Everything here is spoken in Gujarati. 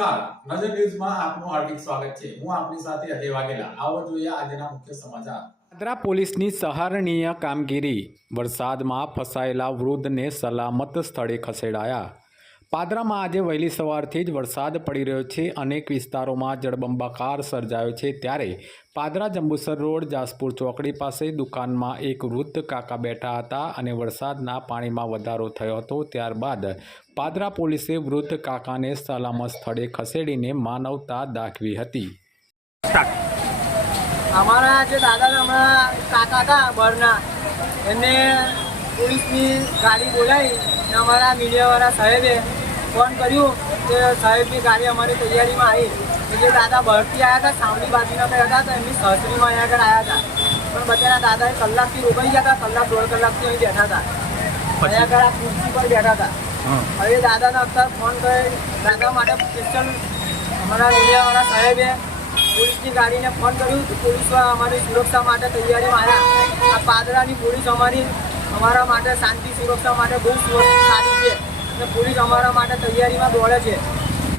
નમસ્કાર. નજર ન્યૂઝમાં આપનું હાર્દિક સ્વાગત છે. હું આપની સાથે અજય વાઘેલા. આવો જોઈએ આજના મુખ્ય સમાચાર. પાદરા પોલીસની સહારણીય કામગીરી. વરસાદમાં ફસાયેલા વૃદ્ધને સલામત સ્થળે ખસેડાયા. પાદરામાં આજે વહેલી સવારથી જ વરસાદ પડી રહ્યો છે. અનેક વિસ્તારોમાં જળબંબાકાર સર્જાયો છે. ત્યારે પાદરા જંબુસર રોડ, જાસપુર ચોકડી પાસે દુકાનમાં એક વૃદ્ધ કાકા બેઠા હતા અને વરસાદના પાણીમાં વધારો થયો હતો. ત્યારબાદ પાદરા પોલીસે વૃદ્ધ કાકાને સલામત સ્થળે ખસેડીને માનવતા દાખવી હતી. અમારા જે દાદા હમણાં કાકા હતા બહારના એમને પોલીસની ગાડી બોલાવી અમારા મીડિયાવાળા સાહેબે ફોન કર્યું કે સાહેબની ગાડી અમારી તૈયારીમાં આવી. જે દાદા બહારથી આવ્યા હતા સાવલી બાજુના કંઈ હતા તો એમની સહસ્ત્રીમાં અહીંયા આગળ આવ્યા હતા. પણ બધાના દાદાએ કલાકથી રોકાઈ ગયા હતા કલાક દોઢ કલાકથી અહીં બેઠા હતા. અહીંયા આગળ આ ખુરશી પર બેઠા હતા. હવે દાદાને અત્યારે ફોન કરી દાદા માટે સ્પેશિયલ અમારા મીડિયાવાળા સાહેબે પોલીસની ગાડીને ફોન કર્યું પોલીસ અમારી સુરક્ષા માટે તૈયારીમાં આવ્યા આ પાદરાની પોલીસ અમારી અમારા માટે શાંતિ સુરક્ષા માટે બહુ સારી છે. પોલીસ અમારા માટે તૈયારીમાં દોડે છે.